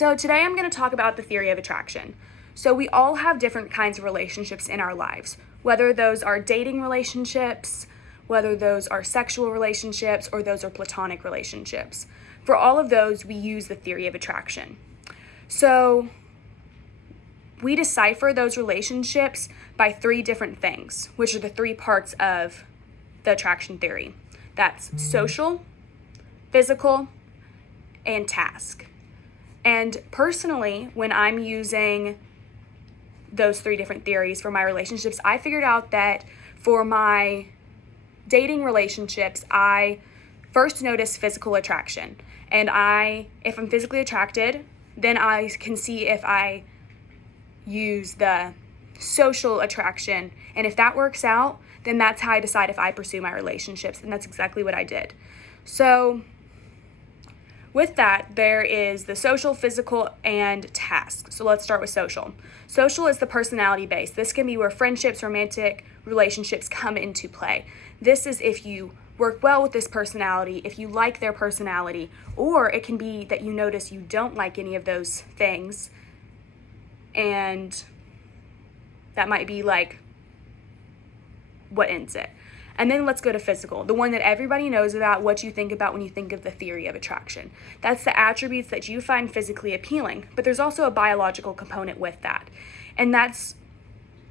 So today I'm going to talk about the theory of attraction. So we all have different kinds of relationships in our lives, whether those are dating relationships, whether those are sexual relationships, or those are platonic relationships. For all of those, we use the theory of attraction. So we decipher those relationships by three different things, which are the three parts of the attraction theory. That's social, physical, and task. And personally, when I'm using those three different theories for my relationships, I figured out that for my dating relationships, I first notice physical attraction. And if I'm physically attracted, then I can see if I use the social attraction. And if that works out, then that's how I decide if I pursue my relationships. And that's exactly what I did. So with that, there is the social, physical, and task. So let's start with social. Social is the personality base. This can be where friendships, romantic relationships come into play. This is if you work well with this personality, if you like their personality, or it can be that you notice you don't like any of those things, and that might be like what ends it. And then let's go to physical, the one that everybody knows about, what you think about when you think of the theory of attraction. That's the attributes that you find physically appealing, but there's also a biological component with that. And that's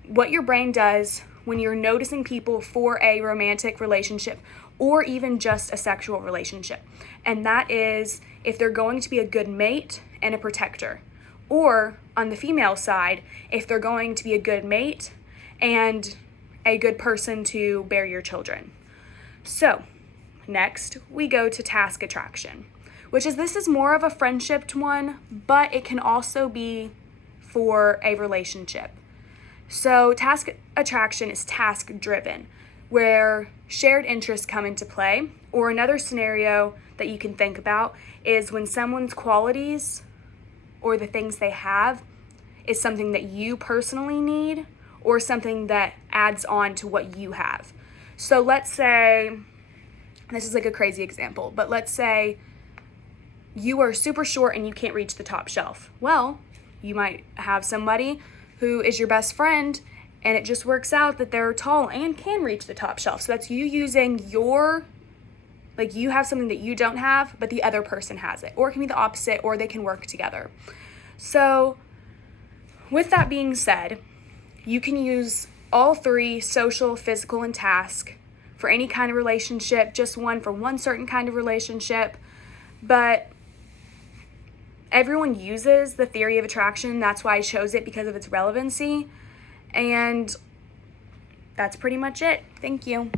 what your brain does when you're noticing people for a romantic relationship or even just a sexual relationship. And that is if they're going to be a good mate and a protector. Or on the female side, if they're going to be a good mate and a good person to bear your children. So next we go to task attraction, which is this is more of a friendship one, but it can also be for a relationship. So task attraction is task driven, where shared interests come into play. Or another scenario that you can think about is when someone's qualities or the things they have is something that you personally need, or something that adds on to what you have. So let's say, this is like a crazy example, but let's say you are super short and you can't reach the top shelf. Well, you might have somebody who is your best friend and it just works out that they're tall and can reach the top shelf. So that's you using you have something that you don't have, but the other person has it. Or it can be the opposite, or they can work together. So with that being said, you can use all three, social, physical, and task, for any kind of relationship, just one for one certain kind of relationship. But everyone uses the theory of attraction. That's why I chose it, because of its relevancy. And that's pretty much it. Thank you.